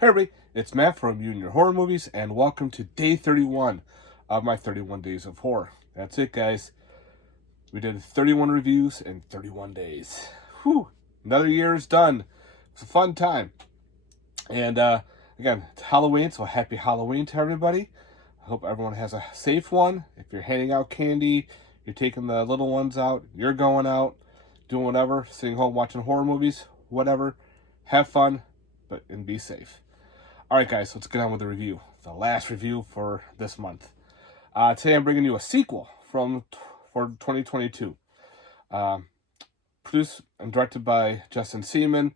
Hey everybody, it's Matt from You and Your Horror Movies, and welcome to day 31 of my 31 Days of Horror. That's it, guys. We did 31 reviews in 31 days. Whew, another year is done. It's a fun time. And again, it's Halloween, so happy Halloween to everybody. I hope everyone has a safe one. If you're handing out candy, you're taking the little ones out, you're going out, doing whatever, sitting home watching horror movies, whatever. Have fun, and be safe. Alright guys, let's get on with the review. The last review for this month. Today I'm bringing you a sequel for 2022. Produced and directed by Justin Seaman.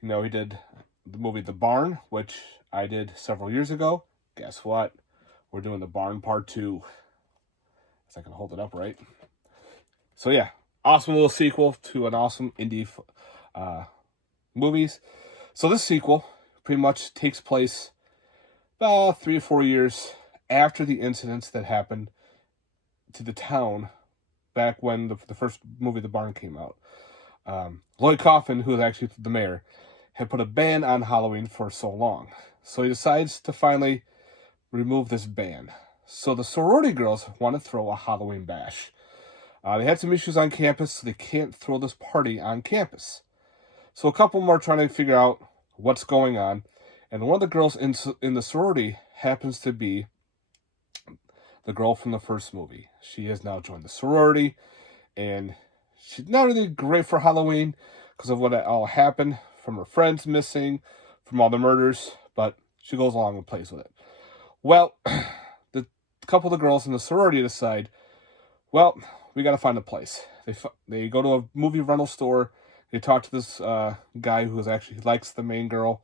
You know, he did the movie The Barn, which I did several years ago. Guess what? We're doing The Barn Part 2. If I can hold it up right. So yeah, awesome little sequel to an awesome indie movies. So this sequel pretty much takes place about 3 or 4 years after the incidents that happened to the town back when the first movie, The Barn, came out. Lloyd Kaufman, who was actually the mayor, had put a ban on Halloween for so long. So he decides to finally remove this ban. So the sorority girls want to throw a Halloween bash. They had some issues on campus, so they can't throw this party on campus. So a couple more trying to figure out what's going on. And one of the girls in the sorority happens to be the girl from the first movie. She has now joined the sorority, and she's not really great for Halloween because of what all happened, from her friends missing, from all the murders, but she goes along and plays with it. Well, the couple of the girls in the sorority decide, well, we got to find a place. They go to a movie rental store. They talk to this guy who actually likes the main girl,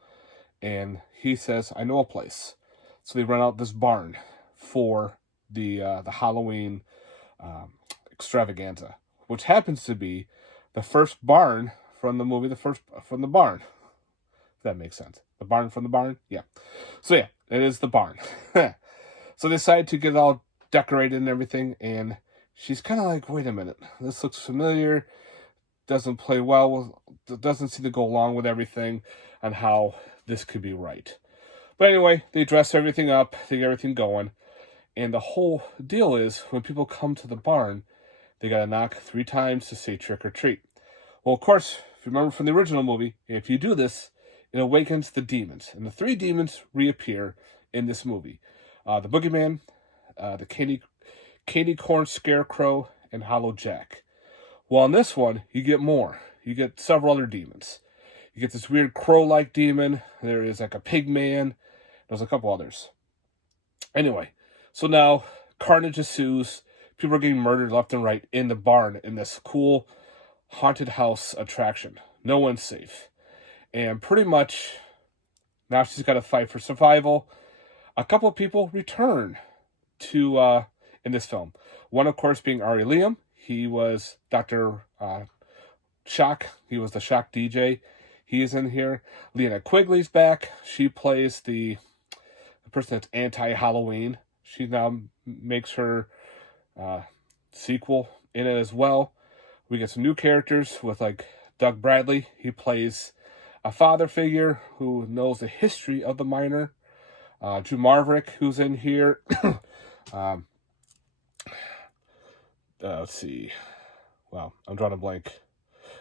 and he says, I know a place. So they rent out this barn for the Halloween extravaganza, which happens to be the first barn from the movie, from the Barn. If that makes sense. The barn from the barn? Yeah. So yeah, it is the barn. So they decide to get it all decorated and everything, and she's kind of like, wait a minute, this looks familiar, doesn't play well, doesn't seem to go along with everything on how this could be right. But anyway, they dress everything up, they get everything going, and the whole deal is, when people come to the barn, they gotta knock 3 times to say trick or treat. Well, of course, if you remember from the original movie, if you do this, it awakens the demons, and the 3 demons reappear in this movie. The Boogeyman, the Candy Corn Scarecrow, and Hollow Jack. Well, in this one, you get more. You get several other demons. You get this weird crow-like demon. There is like a pig man. There's a couple others. Anyway, so now carnage ensues. People are getting murdered left and right in the barn in this cool haunted house attraction. No one's safe. And pretty much now she's got to fight for survival. A couple of people return to in this film. One, of course, being Ari Liam. He was Dr. Shock. He was the Shock DJ. He is in here. Linnea Quigley's back. She plays the person that's anti-Halloween. She now makes her sequel in it as well. We get some new characters with like Doug Bradley. He plays a father figure who knows the history of the minor. Drew Marverick, who's in here. Let's see. Wow, I'm drawing a blank.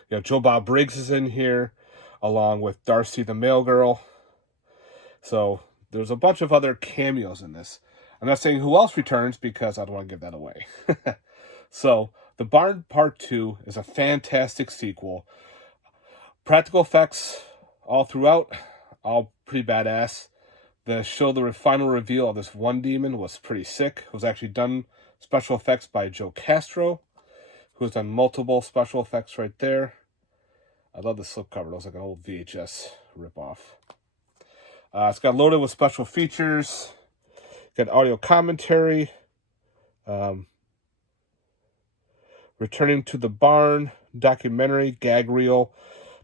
Yeah, Joe Bob Briggs is in here, along with Darcy the Mail Girl. So there's a bunch of other cameos in this. I'm not saying who else returns because I don't want to give that away. So The Barn Part 2 is a fantastic sequel. Practical effects all throughout, all pretty badass. The final reveal of this one demon was pretty sick. It was actually done special effects by Joe Castro, who has done multiple special effects right there. I love the slipcover. It looks like an old VHS ripoff. It's got loaded with special features. Got audio commentary. Returning to the Barn, documentary, gag reel,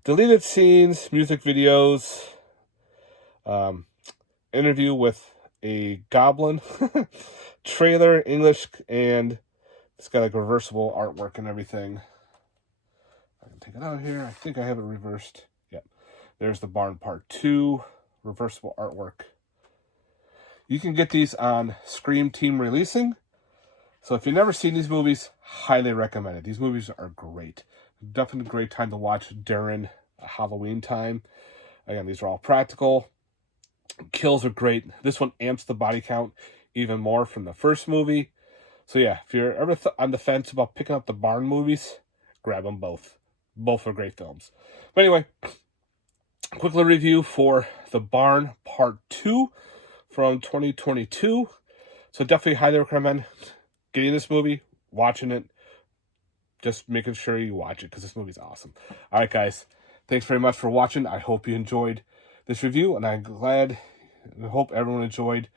deleted scenes, music videos, interview with a goblin, trailer, English, and it's got like reversible artwork and everything. I can take it out here. I think I have it reversed. Yep. There's The Barn Part 2 reversible artwork. You can get these on Scream Team Releasing. So if you've never seen these movies, highly recommend it. These movies are great. Definitely a great time to watch during Halloween time. Again, these are all practical. Kills are great. This one amps the body count even more from the first movie. So yeah, if you're ever on the fence about picking up the Barn movies, grab them both. Both are great films. But anyway, quick little review for The Barn Part 2 from 2022. So definitely highly recommend getting this movie, watching it, just making sure you watch it because this movie's awesome. All right, guys. Thanks very much for watching. I hope you enjoyed this review, and I'm glad and hope everyone enjoyed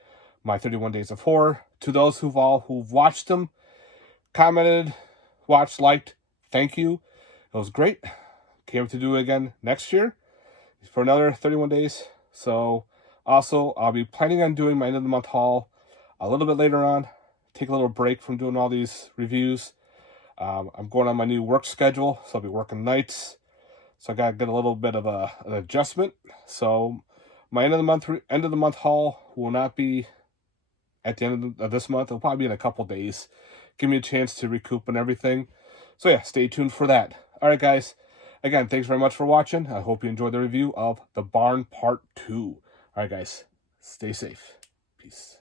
my 31 Days of Horror. To those who've watched them, commented, watched, liked, thank you. It was great. Can't wait to do it again next year for another 31 days. So also, I'll be planning on doing my end of the month haul a little bit later on. Take a little break from doing all these reviews. I'm going on my new work schedule, so I'll be working nights. So I got to get a little bit of an adjustment. So my end of the month haul will not be at the end of this month. It'll probably be in a couple days. Give me a chance to recoup and everything. So yeah, stay tuned for that. All right, guys. Again, thanks very much for watching. I hope you enjoyed the review of The Barn Part 2. All right, guys. Stay safe. Peace.